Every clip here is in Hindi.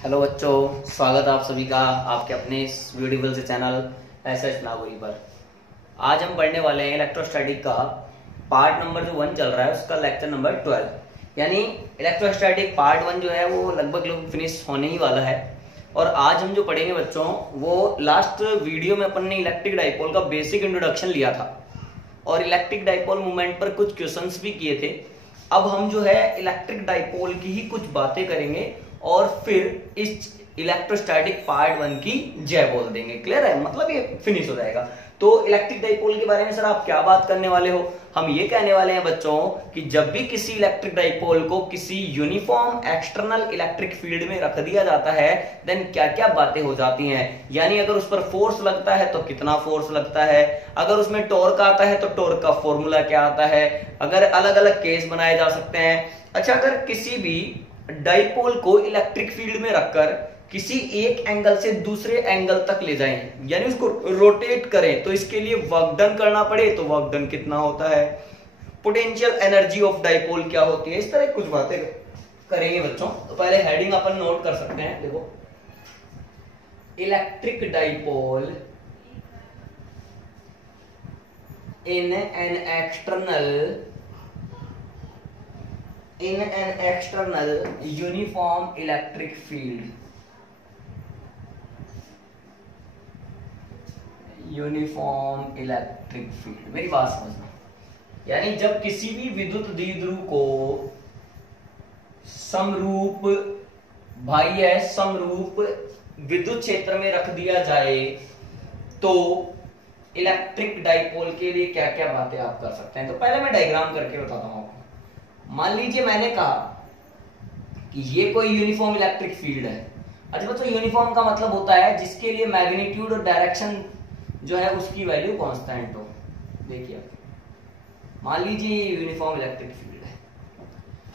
हेलो बच्चों, स्वागत है आप सभी का आपके अपने इस ब्यूटीफुल से चैनल एसएस नागौरी पर। आज हम पढ़ने वाले हैं इलेक्ट्रोस्टैटिक का पार्ट नंबर जो 1 चल रहा है उसका लेक्चर नंबर 12। यानी इलेक्ट्रोस्टैटिक पार्ट 1 जो है वो लगभग फिनिश होने ही वाला है। और आज हम जो पढ़ेंगे बच्चों, वो लास्ट वीडियो में अपन ने इलेक्ट्रिक डाइपोल का बेसिक इंट्रोडक्शन लिया था और इलेक्ट्रिक डाइपोल मूवमेंट पर कुछ क्वेश्चंस भी किए थे। अब हम जो है इलेक्ट्रिक डाइपोल की ही कुछ बातें करेंगे और फिर इस इलेक्ट्रोस्टैटिक पार्ट 1 की जय बोल देंगे। क्लियर है? मतलब ये फिनिश हो जाएगा। तो इलेक्ट्रिक डाइपोल के बारे में सर आप क्या बात करने वाले हो? हम ये कहने वाले हैं बच्चों कि जब भी किसी इलेक्ट्रिक डाइपोल को किसी यूनिफॉर्म एक्सटर्नल इलेक्ट्रिक फील्ड में रख दिया जाता है देन क्या क्या बातें हो जाती हैं। यानी अगर उस पर फोर्स लगता है तो कितना फोर्स लगता है, अगर उसमें टॉर्क आता है तो टॉर्क का फॉर्मूला क्या आता है, अगर अलग अलग केस बनाए जा सकते हैं। अच्छा, अगर किसी भी डाइपोल को इलेक्ट्रिक फील्ड में रखकर किसी एक एंगल से दूसरे एंगल तक ले जाएं, यानी उसको रोटेट करें, तो इसके लिए वर्क डन करना पड़े तो वर्क डन कितना होता है, पोटेंशियल एनर्जी ऑफ डाइपोल क्या होती है, इस तरह कुछ बातें करेंगे बच्चों। तो पहले हेडिंग अपन नोट कर सकते हैं। देखो, electric dipole in an external uniform electric field. Uniform electric field, मेरी बात समझना। यानी जब किसी भी विद्युत द्विध्रुव को समरूप समरूप विद्युत क्षेत्र में रख दिया जाए तो इलेक्ट्रिक डाइपोल के लिए क्या क्या बातें आप कर सकते हैं। तो पहले मैं डायग्राम करके बताता हूं आपको। मान लीजिए मैंने कहा कि ये कोई यूनिफॉर्म इलेक्ट्रिक फील्ड है। अच्छा बच्चों, यूनिफॉर्म का मतलब होता है जिसके लिए मैग्नीट्यूड और डायरेक्शन जो है उसकी वैल्यू कांस्टेंट हो। देखिए, मान लीजिए यूनिफॉर्म इलेक्ट्रिक फील्ड है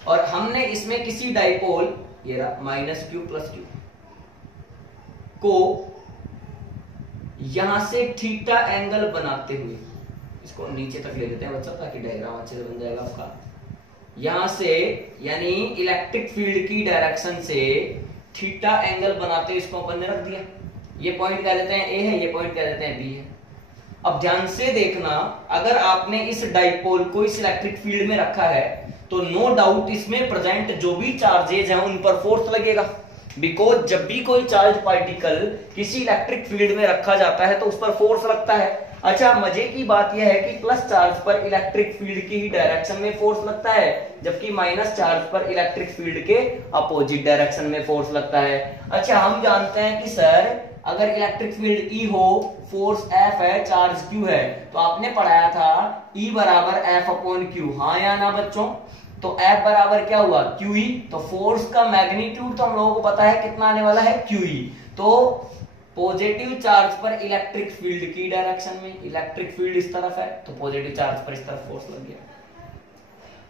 और हमने इसमें किसी डाइपोल, ये रहा माइनस क्यू प्लस क्यू, को यहां से थीटा एंगल बनाते हुए, इसको नीचे तक ले लेते हैं बच्चों ताकि डायग्राम अच्छे से बन जाएगा आपका। यहां से यानी इलेक्ट्रिक फील्ड की डायरेक्शन से थीटा एंगल बनाते हुए इसको अपन ने रख दिया। ये पॉइंट कह देते हैं ए है, ये पॉइंट कह देते हैं बी है। अब ध्यान से देखना, अगर आपने इस डाइपोल को इस इलेक्ट्रिक फील्ड में रखा है तो नो डाउट इसमें प्रेजेंट जो भी चार्जेज हैं उन पर फोर्स लगेगा। बिकॉज जब भी कोई चार्ज पार्टिकल किसी इलेक्ट्रिक फील्ड में रखा जाता है तो उस पर फोर्स लगता है। अच्छा, मजे की बात यह है कि प्लस चार्ज पर इलेक्ट्रिक फील्ड की ही डायरेक्शन में फोर्स लगता है, जबकि माइनस चार्ज पर इलेक्ट्रिक फील्ड के अपोजिट डायरेक्शन में फोर्स लगता है। अच्छा, हम जानते हैं कि सर अगर इलेक्ट्रिक फील्ड E हो, फोर्स F है, चार्ज Q है, तो आपने पढ़ाया था E बराबर F अपॉन Q। हाँ या ना बच्चों? तो F बराबर क्या हुआ? QE। तो फोर्स का मैग्नीट्यूड तो हम लोगों को पता है कितना आने वाला है, QE। तो पॉजिटिव चार्ज पर इलेक्ट्रिक फील्ड की डायरेक्शन में, इलेक्ट्रिक फील्ड इस तरफ है तो पॉजिटिव चार्ज पर इस तरफ फोर्स लग गया।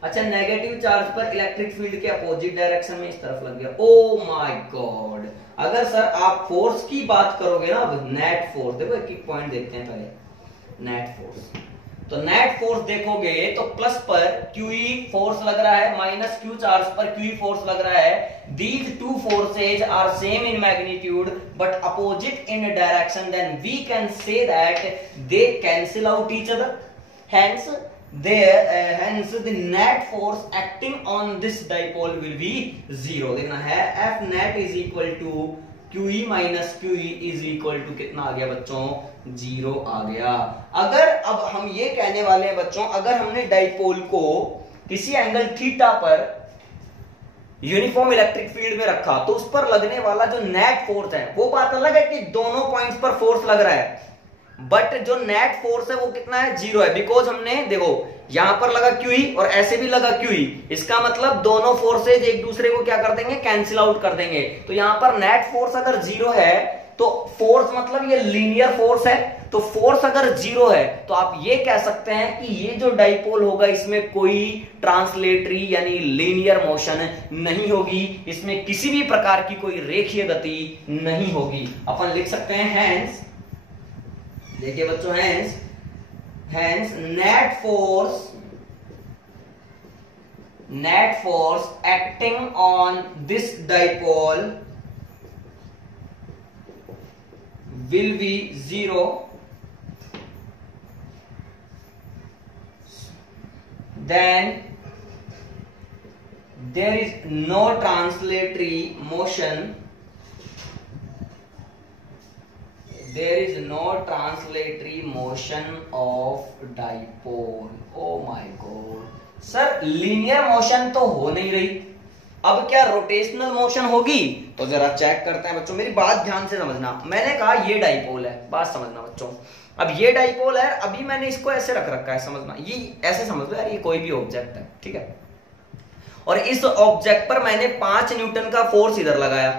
अच्छा, नेगेटिव चार्ज पर इलेक्ट्रिक फील्ड के अपोजिट डायरेक्शन में इस तरफ लग गया। Oh my God! अगर सर आप फोर्स की बात करोगे ना, अब नेट फोर्स देखो, एक एक पॉइंट देखते हैं पहले। नेट फोर्स, तो नेट फोर्स देखोगे तो प्लस पर QE फोर्स लग रहा है, माइनस Q चार्ज पर QE फोर्स लग रहा है। These two forces are same in magnitude but opposite in direction, then we can say that they cancel out each other, hence the net force acting on this dipole will be zero। देखना है F net is equal to QE minus QE is equal to कितना आ गया बच्चों? 0 आ गया। अगर अब हम ये कहने वाले हैं बच्चों, अगर हमने डाइपोल को किसी एंगल थीटा पर यूनिफॉर्म इलेक्ट्रिक फील्ड में रखा तो उस पर लगने वाला जो नेट फोर्स है, वो बात अलग है कि दोनों पॉइंट्स पर फोर्स लग रहा है, बट जो नेट फोर्स है वो कितना है? 0 है। बिकॉज हमने देखो यहां पर लगा QE और ऐसे भी लगा QE, इसका मतलब दोनों फोर्सेज एक दूसरे को क्या कर देंगे? कैंसिल आउट कर देंगे। तो यहां पर नेट फोर्स अगर 0 है तो फोर्स मतलब ये लीनियर फोर्स है, तो फोर्स अगर 0 है तो आप ये कह सकते हैं कि ये जो डाइपोल होगा इसमें कोई ट्रांसलेटरी यानी लीनियर मोशन नहीं होगी, इसमें किसी भी प्रकार की कोई रेखीय गति नहीं होगी। अपन लिख सकते हैं हैंस, देखिए बच्चों, hence net force acting on this dipole will be 0, then there is no translatory motion, there is no translatory motion of dipole. Oh my god, sir linear motion तो हो नहीं रही, अब क्या रोटेशनल मोशन होगी? तो जरा चेक करते हैं बच्चों, मेरी बात ध्यान से समझना। मैंने कहा ये डाइपोल है, बात समझना बच्चों। अब ये डाइपोल है, अभी मैंने इसको ऐसे रख रखा है, समझना, ये ऐसे समझ लो यार, ये कोई भी ऑब्जेक्ट है, ठीक है, और इस ऑब्जेक्ट पर मैंने 5 न्यूटन का फोर्स इधर लगाया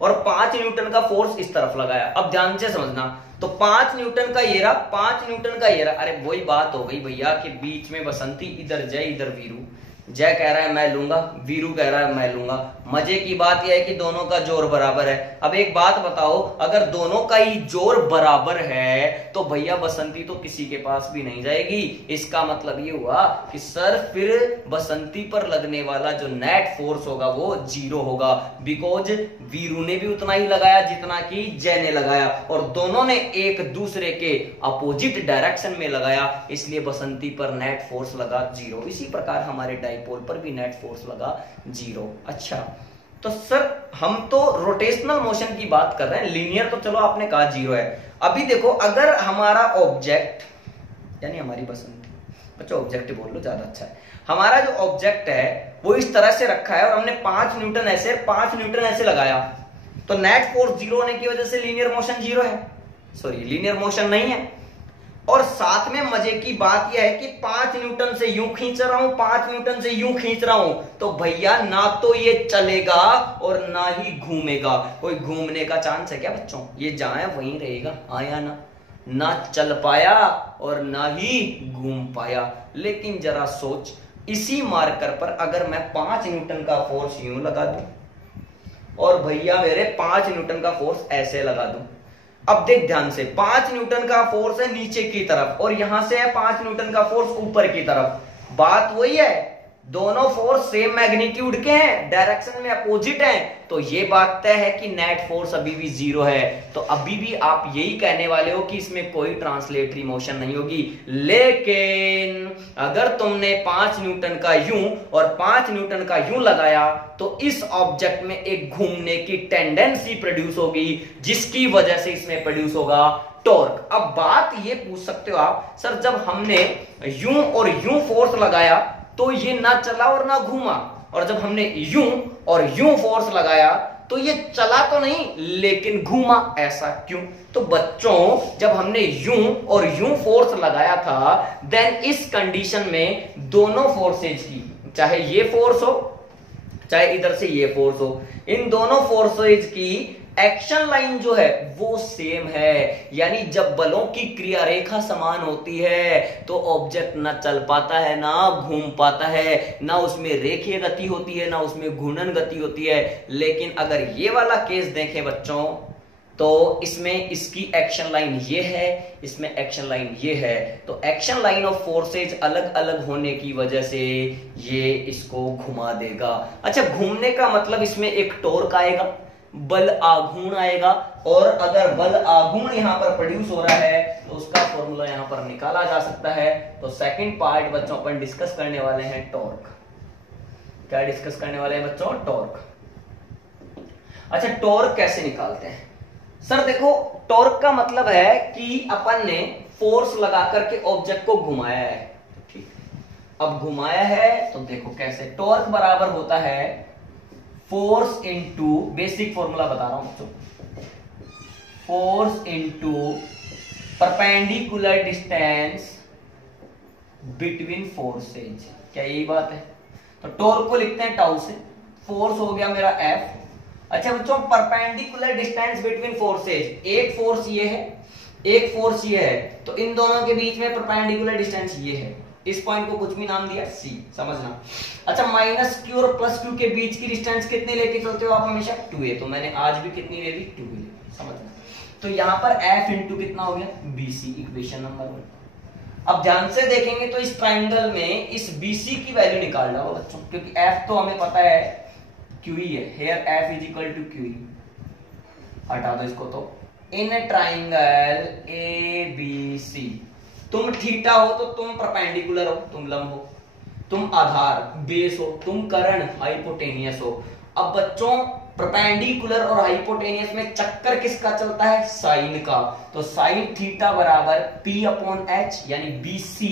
और 5 न्यूटन का फोर्स इस तरफ लगाया। अब ध्यान से समझना, तो 5 न्यूटन का ये रहा, 5 न्यूटन का ये रहा। अरे वही बात हो गई भैया कि बीच में बसंती, इधर जय इधर वीरू। जय कह रहा है मैं लूंगा, वीरू कह रहा है मैं लूंगा। मजे की बात यह है कि दोनों का जोर बराबर है। अब एक बात बताओ, अगर दोनों का ही जोर बराबर है तो भैया बसंती तो किसी के पास भी नहीं जाएगी। इसका मतलब ये हुआ कि सर फिर बसंती पर लगने वाला जो नेट फोर्स होगा वो 0 होगा, बिकॉज वीरू ने भी उतना ही लगाया जितना कि जय ने लगाया, और दोनों ने एक दूसरे के अपोजिट डायरेक्शन में लगाया, इसलिए बसंती पर नेट फोर्स लगा 0। इसी प्रकार हमारे डाइपोल पर भी नेट फोर्स लगा 0। अच्छा, तो सर हम तो रोटेशनल मोशन की बात कर रहे हैं, लीनियर तो चलो आपने कहा 0 है। अभी देखो, अगर हमारा ऑब्जेक्ट यानी हमारी बसंती, बच्चों ऑब्जेक्ट बोल लो ज्यादा अच्छा है, हमारा जो ऑब्जेक्ट है वो इस तरह से रखा है और हमने 5 न्यूटन ऐसे 5 न्यूटन ऐसे लगाया, तो नेट फोर्स 0 होने की वजह से लीनियर मोशन 0 है, सॉरी लीनियर मोशन नहीं है। और साथ में मजे की बात यह है कि 5 न्यूटन से यूं खींच रहा हूं, 5 न्यूटन से यूं खींच रहा हूं, तो भैया ना तो ये चलेगा और ना ही घूमेगा। कोई घूमने का चांस है क्या बच्चों? ये जहां है वहीं रहेगा, आया ना चल पाया और ना ही घूम पाया। लेकिन जरा सोच, इसी मार्कर पर अगर मैं 5 न्यूटन का फोर्स यूं लगा दूं और भैया मेरे 5 न्यूटन का फोर्स ऐसे लगा दूं, अब देख ध्यान से, 5 न्यूटन का फोर्स है नीचे की तरफ और यहां से है 5 न्यूटन का फोर्स ऊपर की तरफ। बात वही है, दोनों फोर्स सेम मैग्नीट्यूड के हैं, डायरेक्शन में अपोजिट हैं, तो ये बात तय है कि नेट फोर्स अभी भी 0 है। तो अभी भी आप यही कहने वाले हो कि इसमें कोई ट्रांसलेटरी मोशन नहीं होगी। लेकिन अगर तुमने 5 न्यूटन का यूं और 5 न्यूटन का यूं लगाया तो इस ऑब्जेक्ट में एक घूमने की टेंडेंसी प्रोड्यूस होगी, जिसकी वजह से इसमें प्रोड्यूस होगा टॉर्क। अब बात ये पूछ सकते हो आप, सर जब हमने यूं और यूं फोर्स लगाया तो ये ना चला और ना घूमा, और जब हमने यूं और यूं फोर्स लगाया तो ये चला तो नहीं लेकिन घूमा, ऐसा क्यों? तो बच्चों जब हमने यूं और यूं फोर्स लगाया था, देन इस कंडीशन में दोनों फोर्सेज की, चाहे ये फोर्स हो चाहे इधर से ये फोर्स हो, इन दोनों फोर्सेज की एक्शन लाइन जो है वो सेम है। यानी जब बलों की क्रिया रेखा समान होती है तो ऑब्जेक्ट ना चल पाता है, ना घूम पाता है, ना उसमें रेखीय गति होती है, ना उसमें घूर्णन गति होती है। लेकिन अगर ये वाला केस देखें बच्चों, तो इसमें इसकी एक्शन लाइन ये है, इसमें एक्शन लाइन ये है, तो एक्शन लाइन ऑफ फोर्सेज अलग अलग होने की वजह से ये इसको घुमा देगा। अच्छा, घूमने का मतलब इसमें एक टॉर्क आएगा, बल आघूर्ण आएगा, और अगर बल आघूर्ण यहां पर प्रोड्यूस हो रहा है तो उसका फॉर्मूला यहां पर निकाला जा सकता है। तो सेकंड पार्ट बच्चों अपन डिस्कस करने वाले हैं टॉर्क। क्या डिस्कस करने वाले हैं बच्चों? टॉर्क। अच्छा, टॉर्क कैसे निकालते हैं? सर देखो, टॉर्क का मतलब है कि अपन ने फोर्स लगा करके ऑब्जेक्ट को घुमाया है, ठीक, अब घुमाया है तो देखो कैसे, टॉर्क बराबर होता है फोर्स इनटू, बेसिक फॉर्मूला बता रहा हूं बच्चों, force into perpendicular distance between forces. क्या यही बात है? तो टॉर्क को लिखते हैं टाउ से, फोर्स हो गया मेरा एफ। अच्छा बच्चों, परपेंडिकुलर डिस्टेंस बिटवीन फोर्सेज, एक फोर्स ये है, एक फोर्स ये है, तो इन दोनों के बीच में परपेंडिकुलर डिस्टेंस ये है। इस पॉइंट को कुछ भी नाम दिया सी, समझना। अच्छा, माइनस क्यू और प्लस क्यू के बीच की डिस्टेंस कितनी लेके चलते हो आप हमेशा? 2a। तो मैंने आज भी कितनी ले ली? 2a, समझना। तो यहां पर f इंटू कितना हो गया? bc, equation number 1। अब ध्यान से देखेंगे तो इस ट्राइंगल में इस bc की वैल्यू निकाल डालो बच्चों, क्योंकि f तो हमें पता है QE है, here f is equal to QE। हटा दो इसको, तो in triangle A B C. तुम थीटा हो तो तुम परपेंडिकुलर हो, तुम लंब हो, तुम आधार बेस हो, तुम कर्ण हाइपोटेनियस हो। अब बच्चों परपेंडिकुलर और हाइपोटेनियस में चक्कर किसका चलता है? साइन का। तो साइन थीटा बराबर पी अपॉन एच यानी B C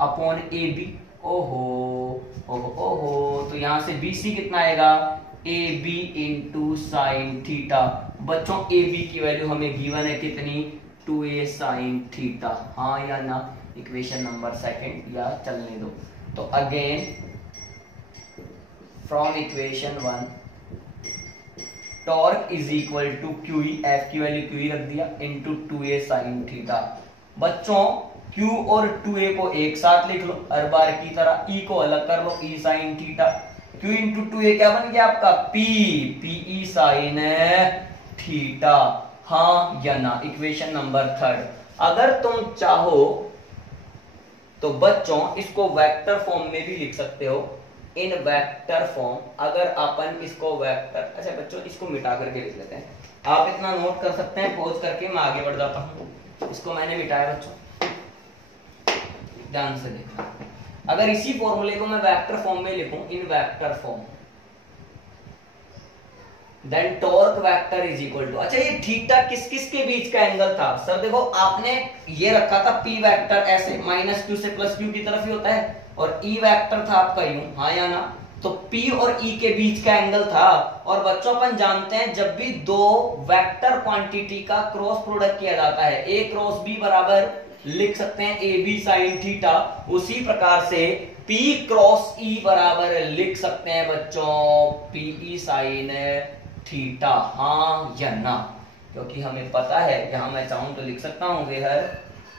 upon A B. ओहो ओहो ओहो, तो यहां से बी सी कितना आएगा? A B into sine theta. बच्चों ए बी की वैल्यू हमें गिवन है कितनी? 2a sine theta. हाँ या ना? इक्वेशन नंबर सेकंड या चलने दो। तो again from equation 1 torque is equal to Q, F की वैल्यू क्यू रख दिया, इंटू 2a साइन थीटा। बच्चों q और 2a को एक साथ लिख लो हर बार की तरह, e को अलग कर लो, e sine theta. q into 2a क्या बन गया आपका? p, pe sine theta. हाँ या ना? Equation number 3। अगर तुम चाहो तो बच्चों इसको वेक्टर फॉर्म में भी लिख सकते हो, इन वेक्टर फॉर्म। अगर अपन इसको वेक्टर, अच्छा बच्चों इसको मिटा करके लिख लेते हैं। आप इतना नोट कर सकते हैं, पॉज करके मैं आगे बढ़ जाता हूं। इसको मैंने मिटाया बच्चों, ध्यान से देखना। अगर इसी फॉर्मूले को मैं वेक्टर फॉर्म में लिखूं, in vector form, then torque vector is equal to, अच्छा ये थीटा किस किस के बीच का एंगल था? सर देखो आपने ये रखा था पी वेक्टर ऐसे माइनस क्यू से प्लस क्यू की तरफ ही होता है, और ई वेक्टर था आपका यूं, हाँ या ना? तो पी और ई के बीच का एंगल था। और बच्चों अपन जानते हैं जब भी दो वेक्टर क्वांटिटी का क्रॉस प्रोडक्ट किया जाता है, ए क्रॉस बी बराबर लिख सकते हैं ए बी साइन थीटा। उसी प्रकार से P क्रॉस E बराबर लिख सकते हैं बच्चों PE साइन थीटा। हाँ या ना? क्योंकि हमें पता है, यहां मैं चाहूं तो लिख सकता हूं where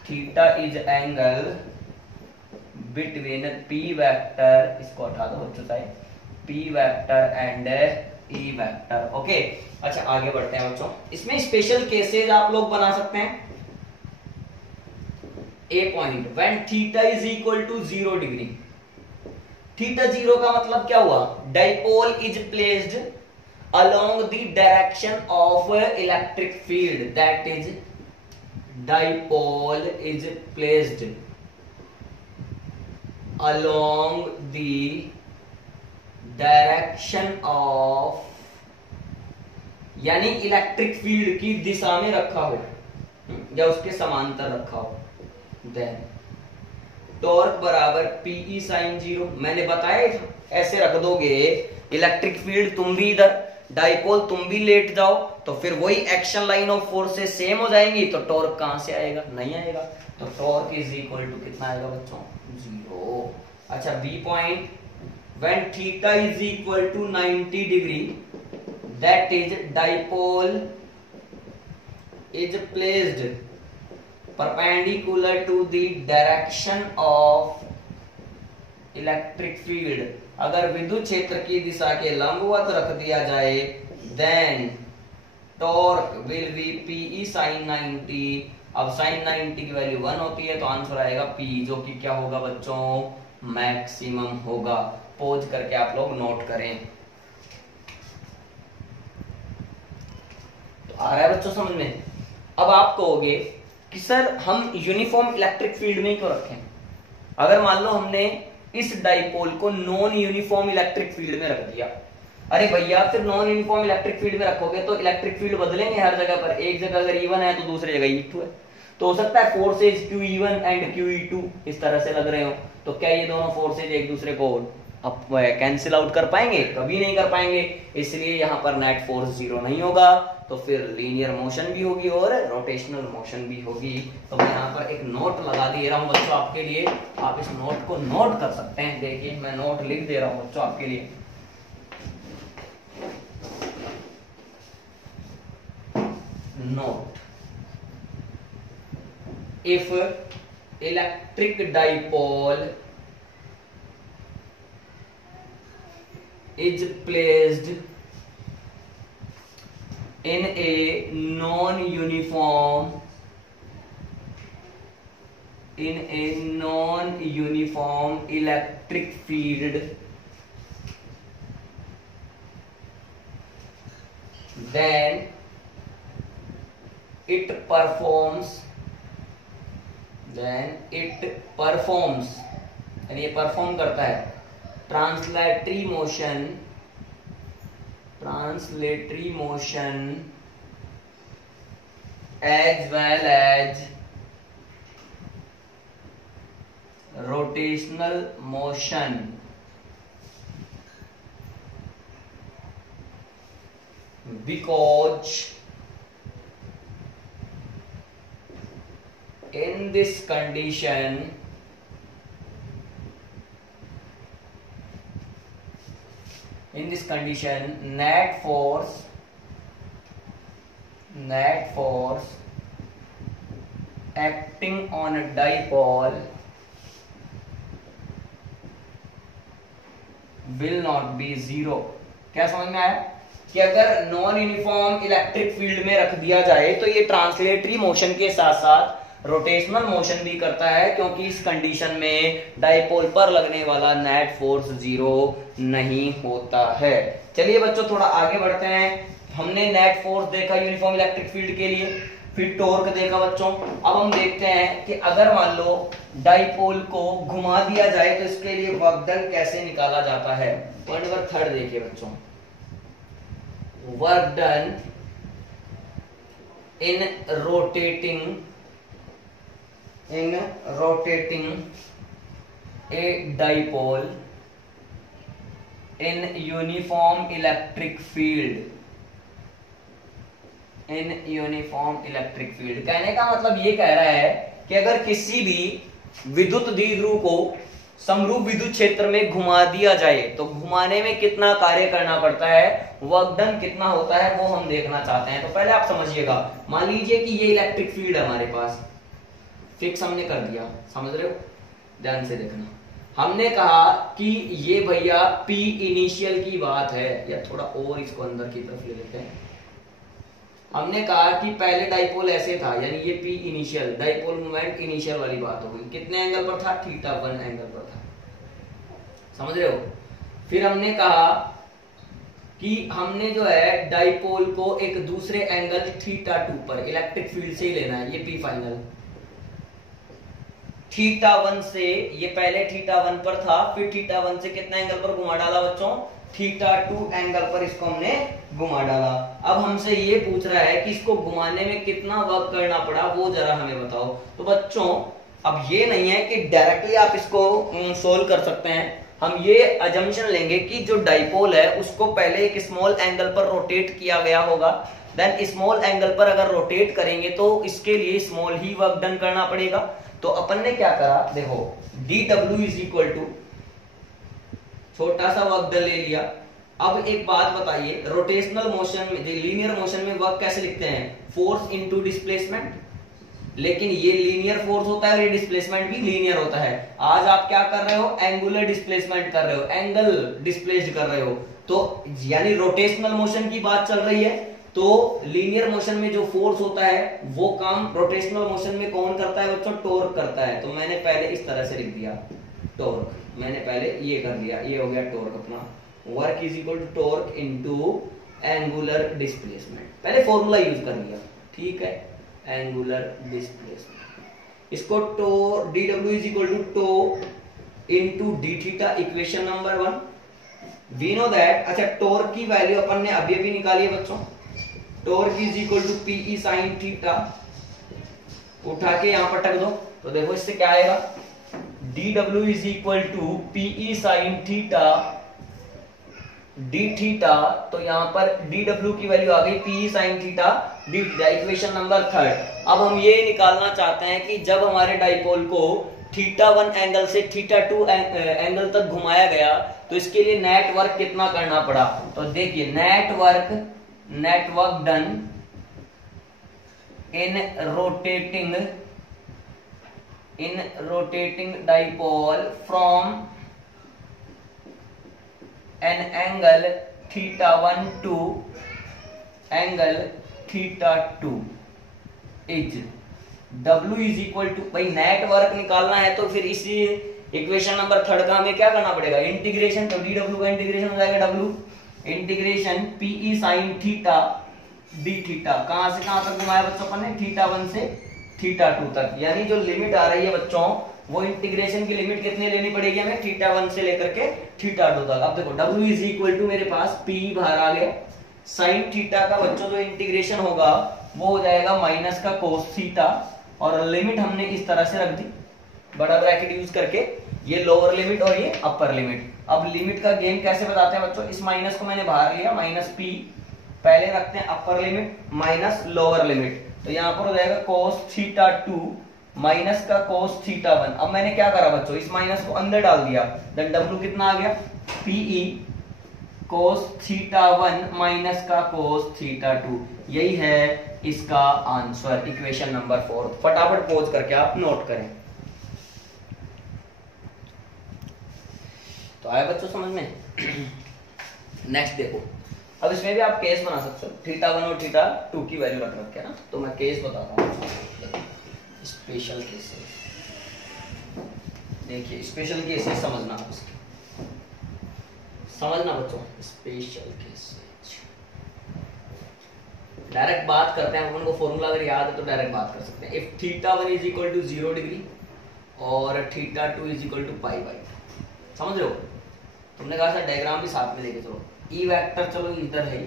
theta is angle between P vector, इसको हटा दो बच्चों side, P vector and E vector. Okay, अच्छा आगे बढ़ते हैं बच्चों। इसमें स्पेशल केसेस आप लोग बना सकते हैं। A point when theta is equal to 0 degree. Theta 0 का मतलब क्या हुआ? Dipole is placed along the direction of electric field, that is dipole is placed along the direction of, यानी इलेक्ट्रिक फील्ड की दिशा में रखा हो या उसके समांतर रखा हो। देन टॉर्क बराबर पीई साइन 0। मैंने बताया ऐसे रख दोगे, इलेक्ट्रिक फील्ड तुम भी इधर, डाइपोल तुम भी लेट जाओ, तो फिर वही action line of forces same हो जाएंगी, तो टॉर्क कहां से आएगा? नहीं आएगा। तो टॉर्क इज इक्वल टू कितना आएगा बच्चों? 0। अच्छा B point when theta is equal to 90 degree, that is dipole is placed perpendicular to the direction of electric field। अगर विद्युत क्षेत्र की दिशा के लंबवत रख दिया जाए, then torque will be PE sin 90। अब sin 90 की वैल्यू 1 होती है, तो आंसर आएगा P, जो कि क्या होगा बच्चों? मैक्सिमम होगा। पोज करके आप लोग नोट करें। तो आ रहा है बच्चों समझ में? अब आप कहोगे कि सर हम यूनिफॉर्म इलेक्ट्रिक फील्ड में क्यों रखें? अगर मान लो हमने इस डाइपोल को नॉन यूनिफॉर्म इलेक्ट्रिक फील्ड में रख दिया, अरे भैया फिर नॉन यूनिफॉर्म इलेक्ट्रिक फील्ड में रखोगे तो इलेक्ट्रिक फील्ड बदलेंगे हर जगह पर। एक जगह अगर E1 है तो दूसरी जगह E2 है, तो हो सकता है फोर्सेज QE1 एंड QE2 इस तरह से लग रहे हो, तो क्या ये दोनों फोर्सेज एक दूसरे को अब कैंसिल आउट कर पाएंगे? कभी नहीं कर पाएंगे। इसलिए यहां पर नेट फोर्स 0 नहीं होगा, तो फिर लीनियर मोशन भी होगी और रोटेशनल मोशन भी होगी। तो मैं यहाँ पर एक नोट लगा दे रहा हूं बच्चों आपके लिए, आप इस नोट को नोट कर सकते हैं। देखिए मैं नोट लिख दे रहा हूं बच्चों आपके लिए। Note, if electric dipole is placed in a non-uniform electric field, then it performs यानी ये परफॉर्म करता है translatory motion as well as rotational motion because in this condition net force acting on a dipole will not be zero। क्या समझ में आया कि अगर नॉन यूनिफॉर्म इलेक्ट्रिक फील्ड में रख दिया जाए तो ये ट्रांसलेटरी मोशन के साथ साथ रोटेशनल मोशन भी करता है, क्योंकि इस कंडीशन में डाइपोल पर लगने वाला नेट फोर्स जीरो नहीं होता है। चलिए बच्चों थोड़ा आगे बढ़ते हैं। हमने नेट फोर्स देखा यूनिफॉर्म इलेक्ट्रिक फील्ड के लिए, फिर टॉर्क देखा बच्चों। अब हम देखते हैं कि अगर मान लो डाइपोल को घुमा दिया जाए तो इसके लिए वर्क डन कैसे निकाला जाता है। पॉइंट नंबर 3 देखिए बच्चों, work done in rotating a dipole in uniform electric field. कहने का मतलब ये कह रहा है कि अगर किसी भी विद्युत द्विध्रुव को समरूप विद्युत क्षेत्र में घुमा दिया जाए तो घुमाने में कितना कार्य करना पड़ता है, वर्क डन कितना होता है, वो हम देखना चाहते हैं। तो पहले आप समझिएगा, मान लीजिए कि ये इलेक्ट्रिक फील्ड है हमारे पास, फिक्स हमने कर दिया, समझ रहे हो, ध्यान से देखना। हमने कहा कि ये भैया P इनिशियल की बात है, या थोड़ा और इसको अंदर की तरफ ले लेते हैं। हमने कहा कि पहले डाइपोल ऐसे था, यानी ये P initial, dipole moment initial वाली बात हो गई। कितने एंगल पर था, θ1 एंगल पर था, समझ रहे हो। फिर हमने कहा कि हमने जो है डाइपोल को एक दूसरे एंगल θ2 पर इलेक्ट्रिक फील्ड से ही लेना है, ये P फाइनल। θ1 से, ये पहले θ1 पर था, फिर θ1 से कितना एंगल पर घुमा डाला बच्चों, θ2 एंगल पर इसको हमने घुमा डाला। अब हमसे ये पूछ रहा है कि इसको घुमाने में कितना वर्क करना पड़ा, वो जरा हमें बताओ। तो बच्चों अब ये नहीं है कि डायरेक्टली आप इसको सोल्व कर सकते हैं। हम ये अजम्पशन लेंगे कि जो डाइपोल है उसको पहले एक स्मॉल एंगल पर रोटेट किया गया होगा, देन स्मॉल एंगल पर अगर रोटेट करेंगे तो इसके लिए स्मॉल ही वर्क डन करना पड़ेगा। तो अपन ने क्या करा, देखो dw इज इक्वल टू छोटा सा वर्क डन ले लिया। अब एक बात बताइए, रोटेशनल मोशन में, लीनियर मोशन में वर्क कैसे लिखते हैं, फोर्स इनटू डिस्प्लेसमेंट। लेकिन ये लीनियर फोर्स होता है और ये डिस्प्लेसमेंट भी लीनियर होता है। आज आप क्या कर रहे हो, एंगुलर डिस्प्लेसमेंट कर रहे हो, एंगल डिस्प्लेस्ड कर रहे हो। तो यानी रोटेशनल मोशन की बात चल रही है, तो लीनियर मोशन में जो फोर्स होता है वो काम रोटेशनल मोशन में कौन करता है बच्चों, टॉर्क करता है। तो मैंने पहले इस तरह से लिख दिया टॉर्क, मैंने पहले ये कर दिया, ये हो गया टॉर्क अपना। Work is equal to torque into angular displacement, पहले फॉर्मूला यूज कर लिया, ठीक है, एंगुलर डिस्प्लेसमेंट। इसको tau dw is equal to tau into d theta, equation number 1। We know that, अच्छा टॉर्क की वैल्यू अपन ने अभी अभी निकाली है बच्चों, torque is equal to PE sin theta, उठा के यहां पर टक दो तो देखो इससे क्या आएगा, dw is equal to PE sin theta d theta. तो यहां पर dw की वैल्यू आ गई PE sin theta d theta, equation number 3। अब हम ये निकालना चाहते हैं कि जब हमारे डाइपोल को θ1 एंगल से θ2 एंगल तक घुमाया गया तो इसके लिए नेट वर्क कितना करना पड़ा। तो देखिए net work done in rotating dipole from an angle θ1 to angle θ2 is W is equal to, भाई नेट वर्क निकालना है तो फिर इसी इक्वेशन नंबर 3 का हमें क्या करना पड़ेगा, इंटीग्रेशन। तो dw का इंटीग्रेशन हो जाएगा W integration PE sin theta D theta. कहां से कहां तक घुमाया बच्चों अपन ने? थीटा 1 से थीटा 2 तक। यानी जो लिमिट आ रही है बच्चों, वो इंटीग्रेशन की लिमिट कितनी लेनी पड़ेगी हमें? थीटा 1 से लेकर के थीटा 2 तक। अब देखो W इज इक्वल टू मेरे पास P बाहर आ गया, साइन थीटा का बच्चों जो इंटीग्रेशन होगा वो हो जाएगा माइनस का कोस थीटा, और लिमिट हमने इस तरह से रख दी बड़ा ब्रैकेट यूज करके, ये लोअर लिमिट और ये अपर लिमिट। अब लिमिट का गेम कैसे बताते हैं बच्चों? इस माइनस को मैंने बाहर लिया, माइनस P, पहले रखते हैं upper limit minus lower limit, तो यहां पर हो जाएगा cos थीटा 2 माइनस का cos थीटा 1। अब मैंने क्या करा बच्चों? इस माइनस को अंदर डाल दिया, देन W कितना आ गया? PE cos थीटा 1 माइनस का cos थीटा 2। यही है इसका आंसर, इक्वेशन नंबर 4। फटाफट पोज करके आप नोट करें। तो आया बच्चों समझ में? नेक्स्ट देखो, अब इसमें भी आप केस बना सकते हो, थीटा 1 और थीटा 2 की वैल्यू रख रखे ना, तो मैं केस बताता हूँ। स्पेशल केसेस, देखिए स्पेशल केसेस समझना आप इसके, समझना बच्चों स्पेशल केसेस। डायरेक्ट बात करते हैं अपन को, फॉर्मूला अगर याद है तो डायरेक्ट बात कर सकते हैं। If theta 1 is equal to 0 degree और theta 2 is equal to pi by 2, समझ रहे हो? तुमने कहा था डायग्राम भी साथ में लेके चलो। ई वेक्टर चलो इधर है,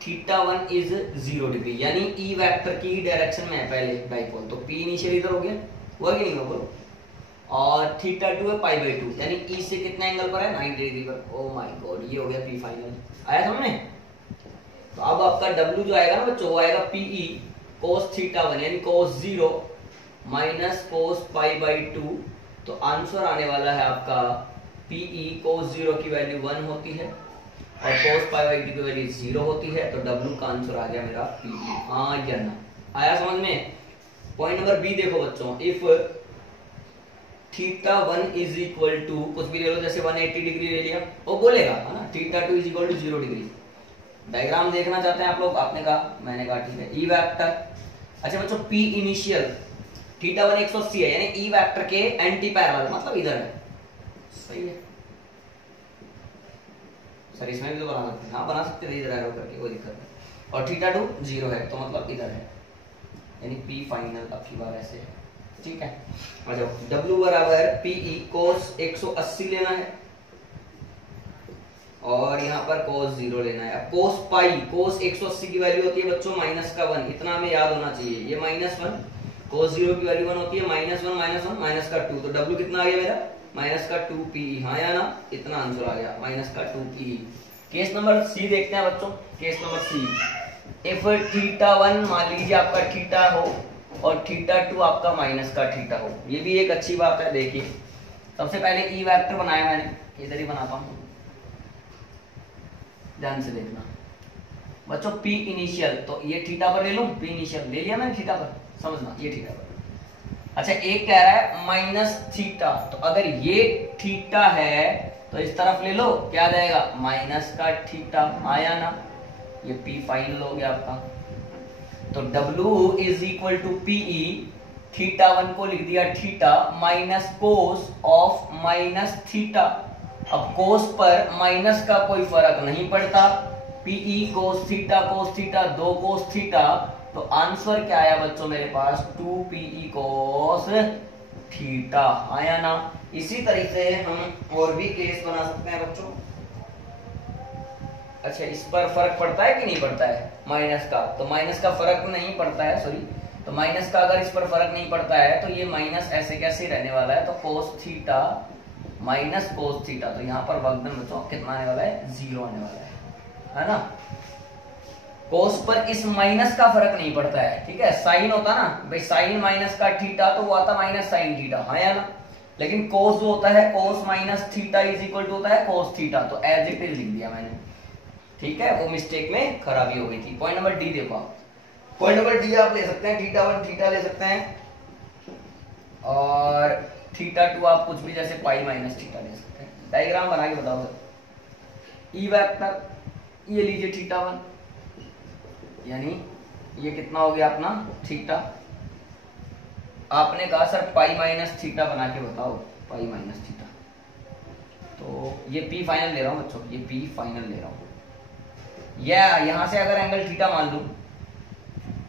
थीटा 1 इज 0 डिग्री, यानी ई वेक्टर की डायरेक्शन में है पहले डाइपोल, तो पी इनिशियल इधर हो गया, हुआ कि नहीं हुआ बोलो? और थीटा 2 है पाई बाई 2, यानी ई से कितना एंगल पर है? 90 डिग्री पर। ओ माय गॉड, ये हो गया पी फाइनल। आया समझ में? तो अब आपका डब्ल्यू जो आएगा ना बच्चों, वो आएगा पीई कोस थीटा 1 यानी कोस 0 माइनस कोस पाई बाई 2। तो आंसर आने वाला है आपका पीई कोस 0 की वैल्यू 1 होती है और कोस पाई बाई 2 की वैल्यू 0 होती है, तो डब्ल्यू का आंसर आ गया मेरा पीई। हाँ या ना? आया समझ में? पॉइंट नंबर बी देखो बच्चों, if theta 1 is equal to कुछ भी ले लो, जैसे 180 डिग्री ले लिया, वो बोलेगा है ना theta 2 is equal to 0 degree. Diagram देखना चाहते हैं आप लोग? आपने कहा, मैंने कहा ठीक है। ई वेक्टर, अच्छा बच्चों पी इनिशियल थीटा 1 180 है, यानी ई वेक्टर के एंटी पैरेलल, मतलब इधर है, सही है सर? इसमें भी तो बना सकते हैं, हाँ बना सकते हैं, इधर एरो करके, कोई दिक्कत नहीं। और थीटा 2 0 है, तो मतलब इधर है, यानी पी फाइनल अब की बार ऐसे है, ठीक है? अच्छा W बराबर पीई कोस 180 लेना है और यहाँ पर कोस 0 लेना है। अब कोस पाई, कोस 180 की वैल्यू होती है बच्चों माइनस का 1, इतना हमें याद होना चाहिए, ये -1, कोस 0 की वैल्यू 1 होती है -1 माइनस का 2, तो W कितना आ गया मेरा? माइनस का 2 पी, हाँ या ना? इतना आंसर आ गया, माइनस का 2 पी। केस नंबर सी देखते हैं बच्चों, case number C. If theta 1 मान लीजिए आपका थीटा हो और थीटा 2 आपका माइनस का थीटा हो, ये भी एक अच्छी बात है। देखिए सबसे पहले ई वेक्टर बनाया मैंने, इधर ही बनाता हूँ, ध्यान से देखना बच्चों। पी इनिशियल, तो ये थीटा पर ले लूं, पी इनिशियल ले लिया मैंने थीटा पर, समझना ये थीटा पर। अच्छा एक कह रहा है माइनस थीटा, तो अगर ये थीटा है तो इस तरफ ले लो, क्या आ जाएगा? माइनस का थीटा, आया ना? ये पी फाइनल हो गया आपका। तो W is equal to PE, theta 1 को लिख दिया theta minus cos of minus theta. अब कोस पर माइनस का कोई फर्क नहीं पड़ता, PE cos theta 2 cos theta, तो आंसर क्या आया बच्चों मेरे पास? 2 पीई कोस थीटा, आया ना? इसी तरीके से हम और भी केस बना सकते हैं बच्चों। अच्छा इस पर फर्क पड़ता है कि नहीं पड़ता है माइनस का? तो माइनस का फर्क नहीं पड़ता है, सॉरी, तो माइनस का अगर इस पर फर्क नहीं पड़ता है तो ये माइनस ऐसे कैसे रहने वाला है? तो कोस थीटा माइनस कोस थीटा, तो यहाँ पर वर्कडन बच्चों कितना आने वाला है? 0 आने वाला है ना? कोस पर इस माइनस का फर्क नहीं पड़ता है, ठीक है? साइन होता ना भाई, साइन माइनस का थीटा तो वो आता माइनस साइन थीटा, हाँ या ना? लेकिन कोस जो होता है, cos minus theta is equal to होता है कोस थीटा, तो एज इट इज लिख दिया मैंने, ठीक है? वो मिस्टेक में खराबी हो गई थी। पॉइंट नंबर डी देखो आप, पॉइंट नंबर डी आप ले सकते हैं, थीटा 1 थीटा ले सकते हैं और थीटा 2 आप कुछ भी जैसे पाई माइनस थीटा ले सकते हैं। डायग्राम बना के बताओ सर। ई वेक्टर ये लीजिए थीटा 1, यानी ये कितना हो गया अपना थीटा। आपने कहा सर पाई माइनस थीटा बना के बताओ, पाई माइनस थीटा, तो ये पी फाइनल ले रहा हूं बच्चों, ये पी फाइनल ले रहा हूं, या यहाँ से अगर एंगल थीटा मान लूं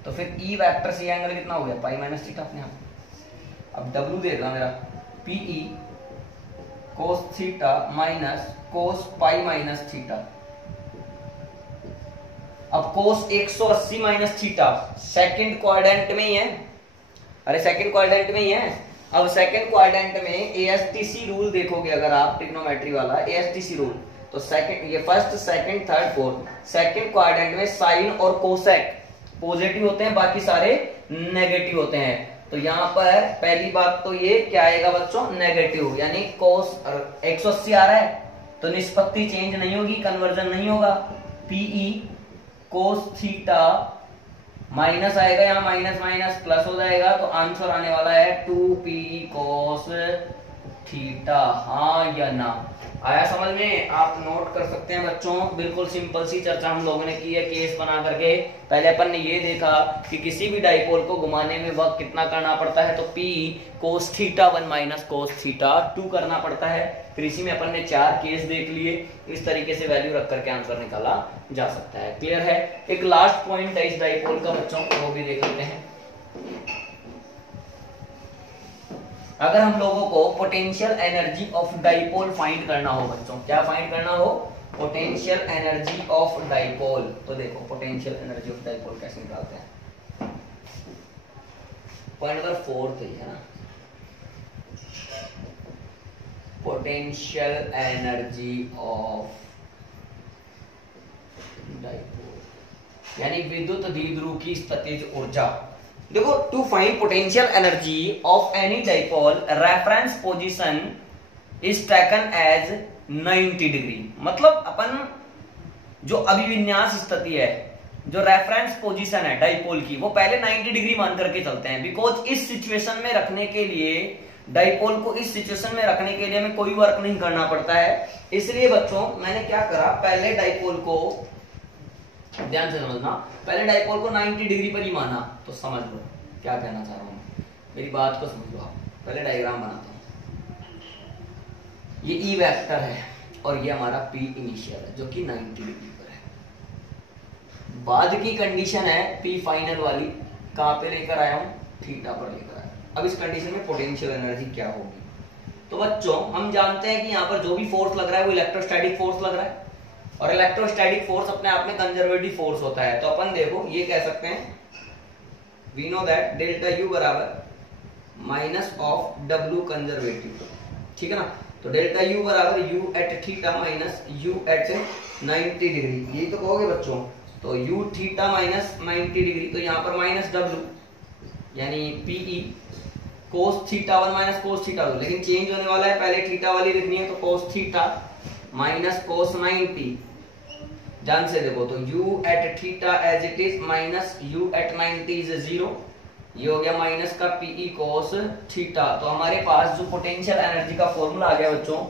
तो फिर ई वेक्टर से एंगल कितना हो गया, पाई माइनस थीटा अपने आप। अब डब्ल्यू दे रहा मेरा PE cos theta minus cos pi minus theta. अब cos 180 minus theta second quadrant में ही है, अरे सेकंड क्वाड्रेंट में ही है। अब सेकंड क्वाड्रेंट में एएसटीसी रूल देखोगे अगर आप ट्रिग्नोमेट्री वाला एएसटीसी रूल, तो सेकंड, ये first second third fourth, second quadrant में साइन और कोसेक पॉजिटिव होते हैं, बाकी सारे नेगेटिव होते हैं। तो यहाँ पर पहली बात तो ये क्या आएगा बच्चों, नेगेटिव, यानी कोस 180 आ रहा है तो निष्पत्ति चेंज नहीं होगी, कन्वर्जन नहीं होगा। पीई कोस थीटा माइनस आएगा, यहाँ माइनस माइनस प्लस हो जाएगा, तो आंसर आने वाला है 2p कोस थीटा। हाँ या ना, आया समझ में? आप नोट कर सकते हैं बच्चों, बिल्कुल सिंपल सी चर्चा हम लोगों ने की है केस बना करके। पहले अपन ने ये देखा कि किसी भी डाइपोल को घुमाने में वक्त कितना करना पड़ता है, तो p कोस थीटा 1 माइनस कोस थीटा 2 करना पड़ता है। फिर इसी में अपन ने 4 केस देख लिए, इस तरीके से वैल्यू रख करके आंसर निकाला जा सकता है। क्लियर है? एक लास्ट पॉइंट है इस डाइपोल का बच्चों, वो भी देख लेते हैं। अगर हम लोगों को potential energy of dipole find करना हो बच्चों, क्या फाइंड करना हो, पोटेंशियल एनर्जी ऑफ डाइपोल, तो देखो पोटेंशियल एनर्जी ऑफ डाइपोल कैसे निकालते हैं। पॉइंट नंबर 4 है ना, पोटेंशियल एनर्जी ऑफ डाइपोल यानी विद्युत द्विध्रुव की स्थितिज ऊर्जा। देखो, to find potential energy of any dipole reference position is taken as 90 degree. मतलब अपन जो अभिविन्यास स्थिति है, जो रेफरेंस पोजीशन है डाइपोल की, वो पहले 90 डिग्री मान करके चलते हैं। बिकॉज इस सिचुएशन में रखने के लिए, डाइपोल को इस सिचुएशन में रखने के लिए हमें कोई वर्क नहीं करना पड़ता है। इसलिए बच्चों मैंने क्या करा, पहले डाइपोल को ध्यान से समझना, पहले डाइपोल को 90 डिग्री पर ही माना। तो समझ लो क्या कहना चाह रहा हूं, मेरी बात को समझ लो आप। पहले डायग्राम बनाता हूं, ये ई वेक्टर है और ये हमारा पी इनिशियल है जो कि 90 डिग्री पर है। बाद की कंडीशन है पी फाइनल वाली, कहां पे लेकर आया हूं, थीटा पर लेकर आया। अब इस कंडीशन में पोटेंशियल एनर्जी क्या होगी, तो बच्चों हम जानते हैं कि यहाँ पर जो भी फोर्स लग रहा है वो इलेक्ट्रोस्टैटिक फोर्स लग रहा है, और इलेक्ट्रोस्टैटिक फोर्स अपने आप में कंजर्वेटिव फोर्स होता है। तो अपन देखो ये कह सकते हैं, we know that delta U बराबर माइनस ऑफ डब्ल्यू कंजर्वेटिव, ठीक है ना। तो डेल्टा यू बराबर U at theta minus U at 90 degree, यही तो कहोगे बच्चों। तो यू थीटा माइनस 90 डिग्री, तो यहाँ पर माइनस डब्ल्यू यानी PE cos theta 1 minus cos theta 2, लेकिन चेंज होने वाला है, पहले थीटा वाली लिखनी है, तो कोस थीटा माइनस कोस 90। ध्यान से देखो, तो u at theta as it is minus u at 90 इज 0, ये हो गया माइनस का पीई कोस थीटा। तो हमारे पास जो पोटेंशियल एनर्जी का फॉर्मूला आ गया बच्चों,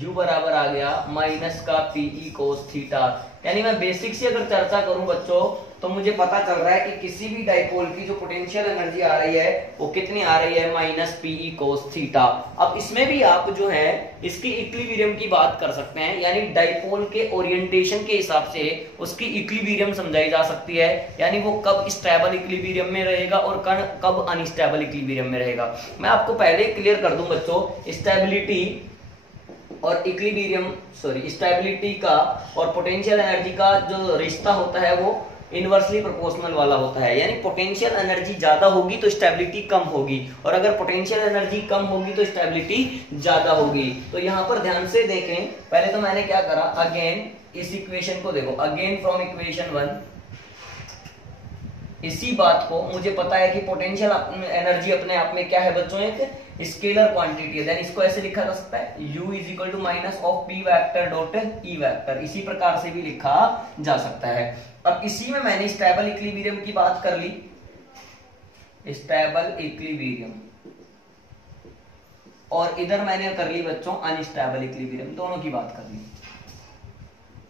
u बराबर आ गया माइनस का पीई कोस थीटा। यानी मैं बेसिक से अगर चर्चा करूं बच्चों, तो मुझे पता चल रहा है कि किसी भी डाइपोल की जो पोटेंशियल एनर्जी आ रही है वो कितनी आ रही है, माइनस पीई कोस थीटा। अब इसमें भी आप जो है इसकी इक्विलिब्रियम की बात कर सकते हैं, यानी डाइपोल के ओरिएंटेशन के हिसाब से उसकी इक्विलिब्रियम समझाई जा सकती है, यानी वो कब स्टेबल इक्विलिब्रियम में रहेगा और कब अनस्टेबल इक्विलिब्रियम में रहेगा। मैं आपको पहले क्लियर कर दूं बच्चों, स्टेबिलिटी और इक्विलिब्रियम, सॉरी, स्टेबिलिटी का और पोटेंशियल एनर्जी का जो रिश्ता होता है वो इनवर्सली प्रोपोर्शनल वाला होता है। यानी पोटेंशियल एनर्जी ज्यादा होगी तो स्टेबिलिटी कम होगी, और अगर पोटेंशियल एनर्जी कम होगी तो स्टेबिलिटी ज्यादा होगी। तो यहाँ पर ध्यान से देखें, पहले तो मैंने क्या करा, अगेन इस इक्वेशन को देखो, अगेन फ्रॉम इक्वेशन 1, इसी बात को मुझे पता है कि पोटेंशियल एनर्जी अपने आप में क्या है बच्चों, एक स्केलर क्वांटिटी है। देन इसको ऐसे लिखा जा सकता है, u is equal to minus of p vector dot E vector, इसी प्रकार से भी लिखा जा सकता है। अब इसी में मैंने स्टेबल इक्विलिब्रियम की बात कर ली, स्टेबल इक्विलिब्रियम, और इधर मैंने कर ली बच्चों अनस्टेबल इक्विलिब्रियम, दोनों की बात कर ली।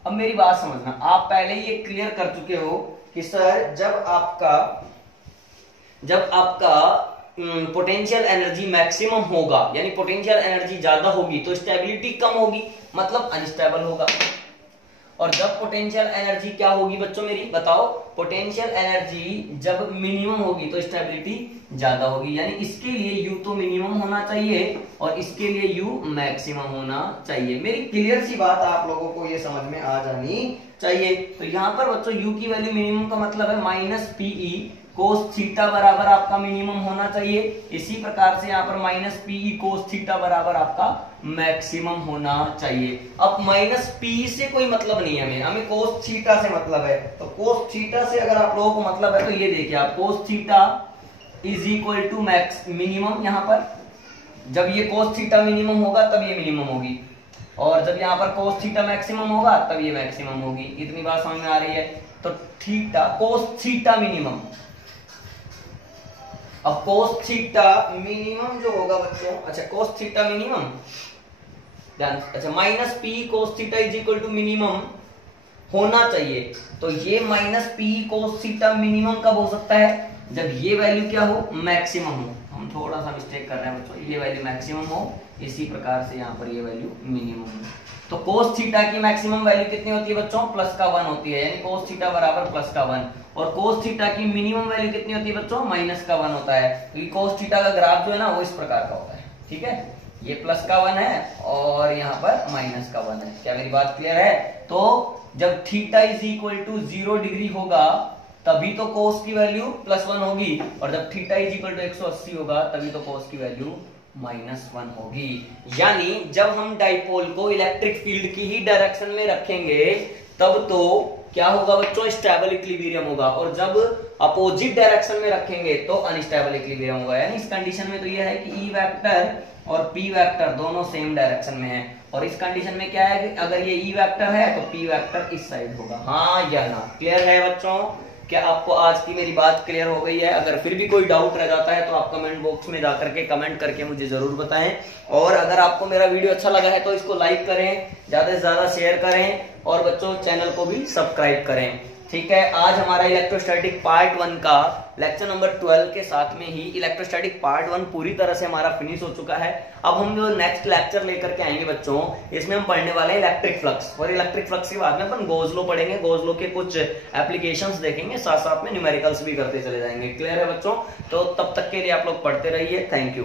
अब मेरी बात समझना, आप पहले ही ये क्लियर कर चुके हो कि सर जब आपका पोटेंशियल एनर्जी मैक्सिमम होगा, यानी पोटेंशियल एनर्जी ज्यादा होगी तो स्टेबिलिटी कम होगी, मतलब अनस्टेबल होगा। और जब पोटेंशियल एनर्जी क्या होगी बच्चों मेरी बताओ, पोटेंशियल एनर्जी जब मिनिमम होगी तो स्टेबिलिटी ज्यादा होगी, यानी इसके लिए U तो मिनिमम होना चाहिए और इसके लिए U मैक्सिमम होना चाहिए। मेरी क्लियर सी बात आप लोगों को ये समझ में आ जानी चाहिए। तो यहाँ पर बच्चों U की वैल्यू मिनिमम का मतलब है माइनस पीई कोस थीटा बराबर आपका मिनिमम होना चाहिए। इसी प्रकार से यहाँ पर माइनस पीई कोस थीटा बराबर आपका मैक्सिमम होना चाहिए। अब माइनस पी से कोई मतलब नहीं है हमें कोस थीटा से मतलब है। तो कोस थीटा से अगर आप लोगों को मतलब है तो ये देखिए आप cos theta is equal to max minimum, यहाँ पर जब ये कोस थीटा मिनिमम होगा तब ये मिनिमम होगी, और जब यहाँ पर कोस थीटा मैक्सिमम होगा तब ये मैक्सिमम होगी। इतनी बात समझ में आ रही है। तो थीटा कोस थीटा मिनिमम, अब कोस थीटा मिनिमम जो होगा बच्चों, अच्छा कोस थीटा मिनिमम ध्यान, अच्छा minus P cos theta is equal to minimum होना चाहिए। तो ये minus P cos theta minimum कब हो सकता है, जब ये वैल्यू क्या हो, मैक्सिमम हो। हम थोड़ा सा मिस्टेक कर रहे हैं बच्चों, ये वैल्यू मैक्सिमम हो, इसी प्रकार से यहाँ पर ये वैल्यू मिनिमम हो। तो कोस थीटा की मैक्सिमम वैल्यू कितनी होती है बच्चों, प्लस का 1 होती है, यानी कोस थीटा बराबर प्लस का 1। और कोस थीटा की मिनिमम वैल्यू कितनी होती है बच्चों, माइनस का 1 होता है, क्योंकि कोस थीटा का ग्राफ जो है ना वो इस प्रकार का होता है। ठीक है, ये प्लस का 1 है और यहाँ पर माइनस का 1 है। क्या मेरी बात क्लियर है? तो जब theta is equal to 0 degree होगा तभी तो कोस की वैल्यू प्लस 1 होगी, और जब थीटा इज इक्वल टू 180 होगा तभी तो कोस की वैल्यू -1 होगी। यानी जब हम डाइपोल को इलेक्ट्रिक फील्ड की ही डायरेक्शन में रखेंगे तब तो क्या होगा बच्चों, स्टेबल इक्विलिब्रियम होगा, और जब अपोजिट डायरेक्शन में रखेंगे तो अनस्टेबल इक्विलिब्रियम होगा। यानी इस कंडीशन में तो यह है कि ई वेक्टर और पी वेक्टर दोनों सेम डायरेक्शन में है, और इस कंडीशन में क्या है कि अगर ये ई वेक्टर है तो पी वेक्टर इस साइड होगा। हाँ या ना? क्लियर है बच्चों? क्या आपको आज की मेरी बात क्लियर हो गई है? अगर फिर भी कोई डाउट रह जाता है तो आप कमेंट बॉक्स में जाकर के कमेंट करके मुझे जरूर बताएं, और अगर आपको मेरा वीडियो अच्छा लगा है तो इसको लाइक करें, ज्यादा से ज्यादा शेयर करें, और बच्चों चैनल को भी सब्सक्राइब करें। ठीक है, आज हमारा इलेक्ट्रोस्टैटिक पार्ट 1 का लेक्चर नंबर 12 के साथ में ही इलेक्ट्रोस्टैटिक पार्ट 1 पूरी तरह से हमारा फिनिश हो चुका है। अब हम जो नेक्स्ट लेक्चर लेकर के आएंगे बच्चों, इसमें हम पढ़ने वाले हैं इलेक्ट्रिक फ्लक्स, और इलेक्ट्रिक फ्लक्स के बाद में अपन गॉस लॉ पढ़ेंगे, गॉस लॉ के कुछ एप्लीकेशंस देखेंगे, साथ साथ में न्यूमेरिकल्स भी करते चले जाएंगे। क्लियर है बच्चों? तो तब तक के लिए आप लोग पढ़ते रहिए। Thank you.